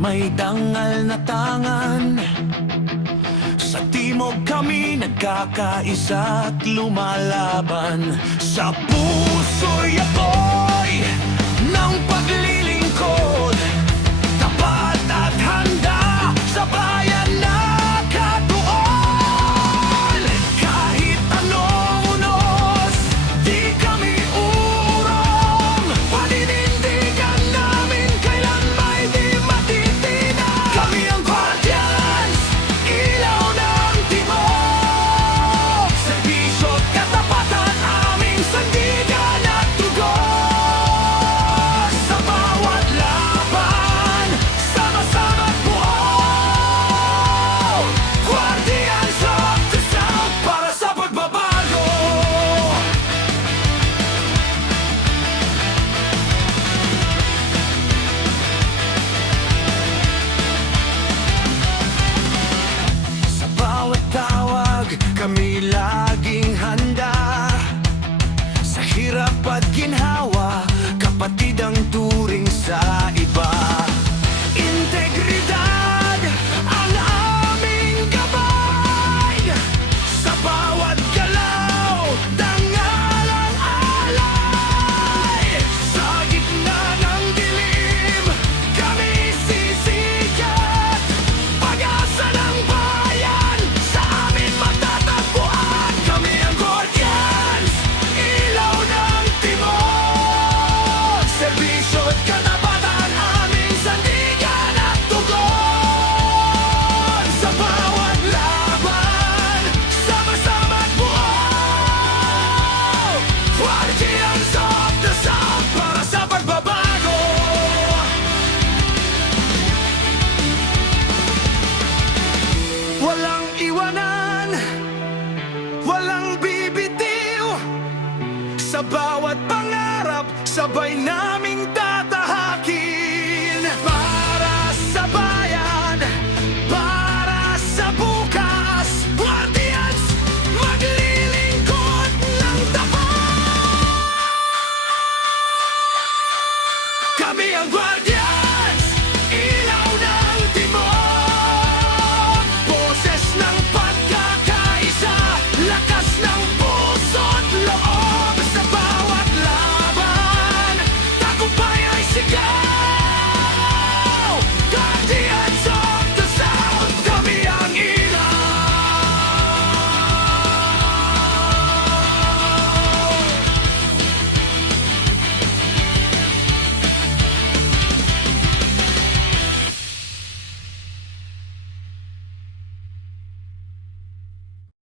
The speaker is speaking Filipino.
may dangal na tangan. Sa timog kami nagkakaisa at lumalaban. Sa puso'y apoy ng paglilingkod, tapat at handa sa bayan na katuon. Kahit anong unos, di kami urong. Paninindigan namin kailan may di matitinag. Kami ang Guardians, ilaw ng timog. Serbisyo't katapatan aming sandigan at tugos. Sa bawat laban, sama-sama't buo. Guardians of the South para sa pagbabago. Sa bawat tawag, kami laging handa. Sa hirap at ginhawa, kapatid ang turing sa iba. Integridad ang aming gabay. Sa bawat galaw, dangal ang alay. Sa gitna ng dilim, kami sisikat. Pag-asa ng bayan, sa amin matatagpuan. Kami ang Guardians, ilaw ng timog. Serbisyo't katapatan aming sandigan at tugon. Sa bawat laban, sama-sama't buo. Guardians of the South para sa pagbabago. Walang iwanan, walang bibitiw. Sa bawat pangarap, sabay naming